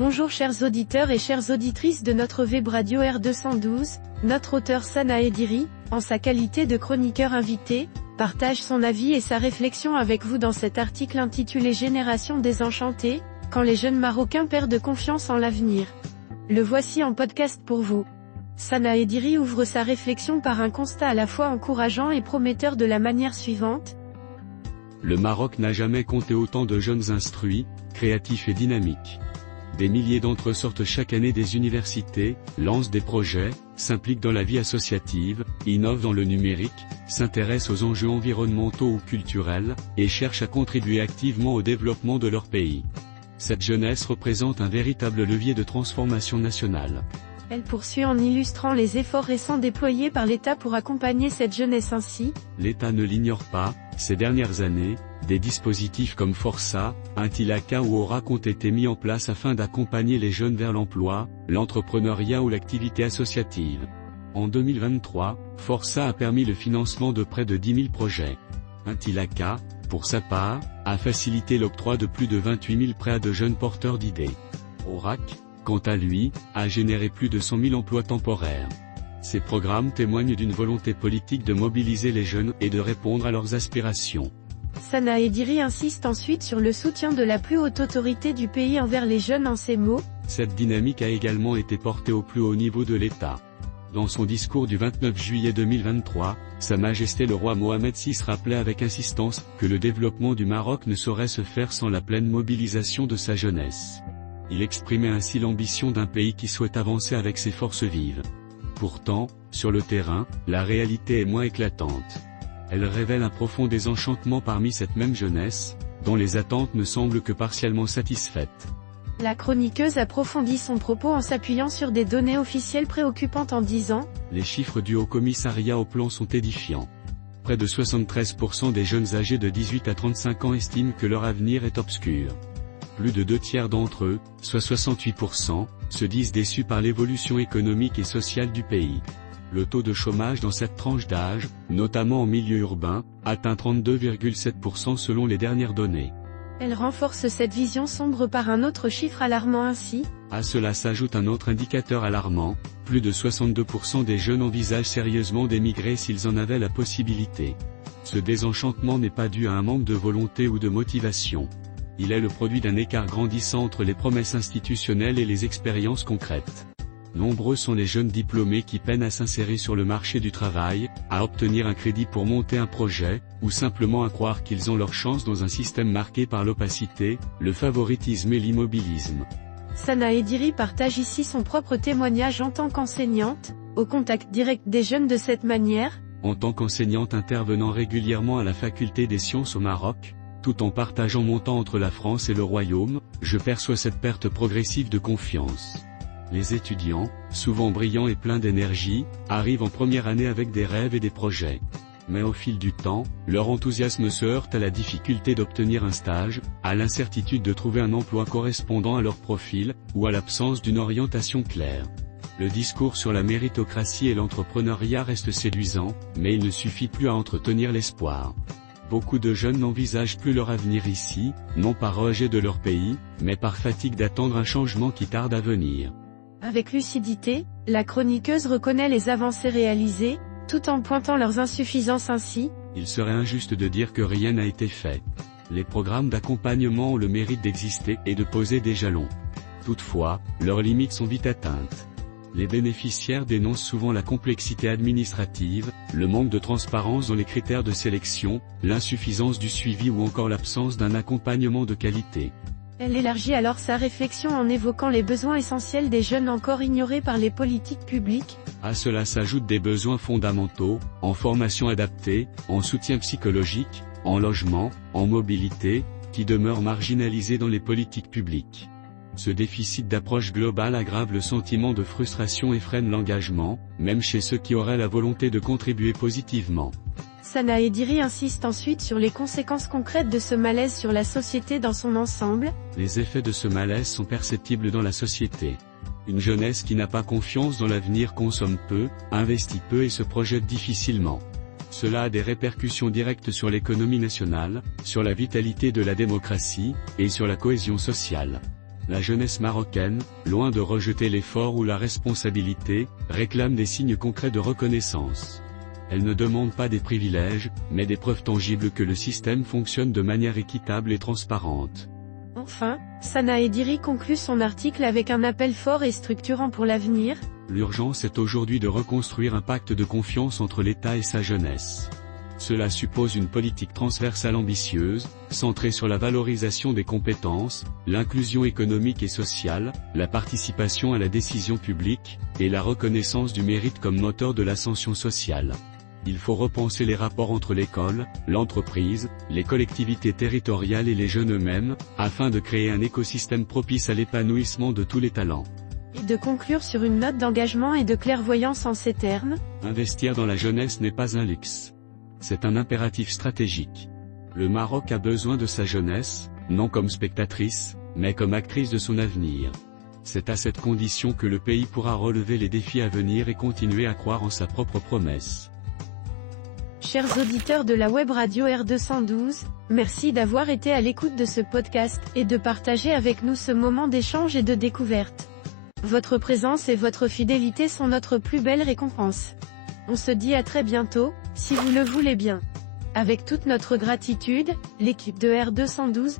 Bonjour chers auditeurs et chères auditrices de notre web radio R212, notre auteur Sana Ediri, en sa qualité de chroniqueur invité, partage son avis et sa réflexion avec vous dans cet article intitulé Génération désenchantée, quand les jeunes Marocains perdent confiance en l'avenir. Le voici en podcast pour vous. Sana Ediri ouvre sa réflexion par un constat à la fois encourageant et prometteur de la manière suivante. Le Maroc n'a jamais compté autant de jeunes instruits, créatifs et dynamiques. Des milliers d'entre eux sortent chaque année des universités, lancent des projets, s'impliquent dans la vie associative, innovent dans le numérique, s'intéressent aux enjeux environnementaux ou culturels, et cherchent à contribuer activement au développement de leur pays. Cette jeunesse représente un véritable levier de transformation nationale. Elle poursuit en illustrant les efforts récents déployés par l'État pour accompagner cette jeunesse ainsi. L'État ne l'ignore pas, ces dernières années, des dispositifs comme Força, Intilaka ou Orac ont été mis en place afin d'accompagner les jeunes vers l'emploi, l'entrepreneuriat ou l'activité associative. En 2023, Força a permis le financement de près de 10 000 projets. Intilaka, pour sa part, a facilité l'octroi de plus de 28 000 prêts à de jeunes porteurs d'idées. Orac, quant à lui, a généré plus de 100 000 emplois temporaires. Ces programmes témoignent d'une volonté politique de mobiliser les jeunes et de répondre à leurs aspirations. Sana Ediri insiste ensuite sur le soutien de la plus haute autorité du pays envers les jeunes en ces mots. Cette dynamique a également été portée au plus haut niveau de l'État. Dans son discours du 29 juillet 2023, Sa Majesté le roi Mohamed VI rappelait avec insistance que le développement du Maroc ne saurait se faire sans la pleine mobilisation de sa jeunesse. Il exprimait ainsi l'ambition d'un pays qui souhaite avancer avec ses forces vives. Pourtant, sur le terrain, la réalité est moins éclatante. Elle révèle un profond désenchantement parmi cette même jeunesse, dont les attentes ne semblent que partiellement satisfaites. La chroniqueuse approfondit son propos en s'appuyant sur des données officielles préoccupantes en disant « Les chiffres du Haut-Commissariat au plan sont édifiants. Près de 73% des jeunes âgés de 18 à 35 ans estiment que leur avenir est obscur. Plus de 2/3 d'entre eux, soit 68%, se disent déçus par l'évolution économique et sociale du pays. Le taux de chômage dans cette tranche d'âge, notamment en milieu urbain, atteint 32,7% selon les dernières données. Elle renforce cette vision sombre par un autre chiffre alarmant ainsi. À cela s'ajoute un autre indicateur alarmant, plus de 62% des jeunes envisagent sérieusement d'émigrer s'ils en avaient la possibilité. Ce désenchantement n'est pas dû à un manque de volonté ou de motivation. Il est le produit d'un écart grandissant entre les promesses institutionnelles et les expériences concrètes. Nombreux sont les jeunes diplômés qui peinent à s'insérer sur le marché du travail, à obtenir un crédit pour monter un projet, ou simplement à croire qu'ils ont leur chance dans un système marqué par l'opacité, le favoritisme et l'immobilisme. Sana Ediri partage ici son propre témoignage en tant qu'enseignante, au contact direct des jeunes de cette manière. En tant qu'enseignante intervenant régulièrement à la faculté des sciences au Maroc, tout en partageant mon temps entre la France et le Royaume, je perçois cette perte progressive de confiance. Les étudiants, souvent brillants et pleins d'énergie, arrivent en première année avec des rêves et des projets. Mais au fil du temps, leur enthousiasme se heurte à la difficulté d'obtenir un stage, à l'incertitude de trouver un emploi correspondant à leur profil, ou à l'absence d'une orientation claire. Le discours sur la méritocratie et l'entrepreneuriat reste séduisant, mais il ne suffit plus à entretenir l'espoir. Beaucoup de jeunes n'envisagent plus leur avenir ici, non par rejet de leur pays, mais par fatigue d'attendre un changement qui tarde à venir. Avec lucidité, la chroniqueuse reconnaît les avancées réalisées, tout en pointant leurs insuffisances ainsi. Il serait injuste de dire que rien n'a été fait. Les programmes d'accompagnement ont le mérite d'exister et de poser des jalons. Toutefois, leurs limites sont vite atteintes. Les bénéficiaires dénoncent souvent la complexité administrative, le manque de transparence dans les critères de sélection, l'insuffisance du suivi ou encore l'absence d'un accompagnement de qualité. Elle élargit alors sa réflexion en évoquant les besoins essentiels des jeunes encore ignorés par les politiques publiques. À cela s'ajoutent des besoins fondamentaux, en formation adaptée, en soutien psychologique, en logement, en mobilité, qui demeurent marginalisés dans les politiques publiques. Ce déficit d'approche globale aggrave le sentiment de frustration et freine l'engagement, même chez ceux qui auraient la volonté de contribuer positivement. Sana Ediri insiste ensuite sur les conséquences concrètes de ce malaise sur la société dans son ensemble. Les effets de ce malaise sont perceptibles dans la société. Une jeunesse qui n'a pas confiance dans l'avenir consomme peu, investit peu et se projette difficilement. Cela a des répercussions directes sur l'économie nationale, sur la vitalité de la démocratie, et sur la cohésion sociale. La jeunesse marocaine, loin de rejeter l'effort ou la responsabilité, réclame des signes concrets de reconnaissance. Elle ne demande pas des privilèges, mais des preuves tangibles que le système fonctionne de manière équitable et transparente. Enfin, Sana Ediri conclut son article avec un appel fort et structurant pour l'avenir. L'urgence est aujourd'hui de reconstruire un pacte de confiance entre l'État et sa jeunesse. Cela suppose une politique transversale ambitieuse, centrée sur la valorisation des compétences, l'inclusion économique et sociale, la participation à la décision publique, et la reconnaissance du mérite comme moteur de l'ascension sociale. Il faut repenser les rapports entre l'école, l'entreprise, les collectivités territoriales et les jeunes eux-mêmes, afin de créer un écosystème propice à l'épanouissement de tous les talents. Et de conclure sur une note d'engagement et de clairvoyance en ces termes. Investir dans la jeunesse n'est pas un luxe. C'est un impératif stratégique. Le Maroc a besoin de sa jeunesse, non comme spectatrice, mais comme actrice de son avenir. C'est à cette condition que le pays pourra relever les défis à venir et continuer à croire en sa propre promesse. Chers auditeurs de la web radio R212, merci d'avoir été à l'écoute de ce podcast, et de partager avec nous ce moment d'échange et de découverte. Votre présence et votre fidélité sont notre plus belle récompense. On se dit à très bientôt, si vous le voulez bien. Avec toute notre gratitude, l'équipe de R212,